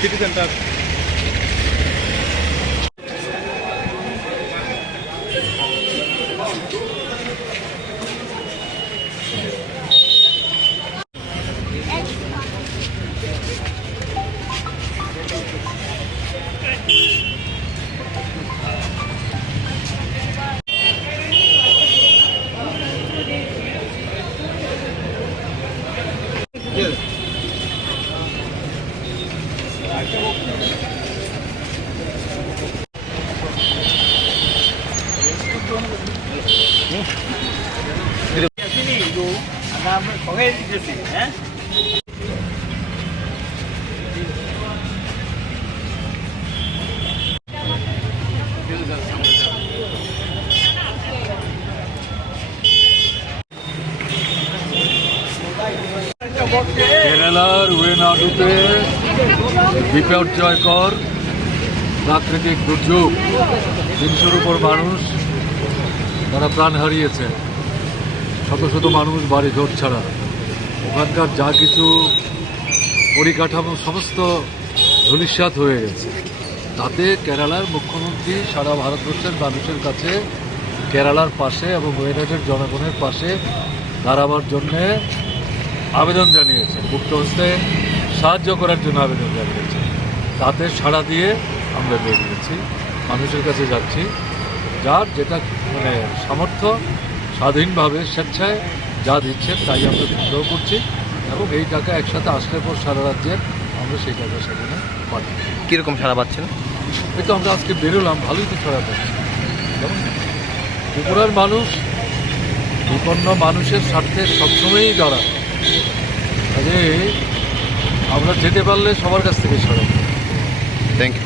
City centre কেরালার ওয়েনাডুতে বিপর্যয়কর প্রাকৃতিক দুর্যোগ, 300-র উপর মানুষ তারা প্রাণ হারিয়েছে, শত শত মানুষ বাড়িঘর ছাড়া। ওখানকার যা কিছু পরিকাঠামো সমস্ত ধূলিসাৎ হয়ে গেছে। তাতে কেরালার মুখ্যমন্ত্রী সারা ভারতবর্ষের মানুষের কাছে কেরালার পাশে এবং ওয়েনাডের জনগণের পাশে দাঁড়াবার জন্যে আবেদন জানিয়েছে, মুক্ত হস্তে সাহায্য করার জন্য আবেদন জানিয়েছে। তাতে সাড়া দিয়ে আমরা বেরিয়েছি, মানুষের কাছে যাচ্ছি, যার যেটা সামর্থ্য স্বাধীনভাবে স্বেচ্ছায় যা দিচ্ছেন তাই আমরা সংগ্রহ করছি এবং এই টাকা একসাথে আসলে পর সারা রাজ্যের আমরা সেই টাকা সেখানে পাঠাই। কীরকম সাড়া পাচ্ছেন? এই তো আমরা আজকে বেরোলাম, ভালোই তো ছড়া পাচ্ছি। ত্রিপুরার মানুষ বিপন্ন মানুষের স্বার্থে সবসময়ই দাঁড়ায়। কাজে আমরা যেতে পারলে সবার কাছ থেকে ছড়াবো। Thank you.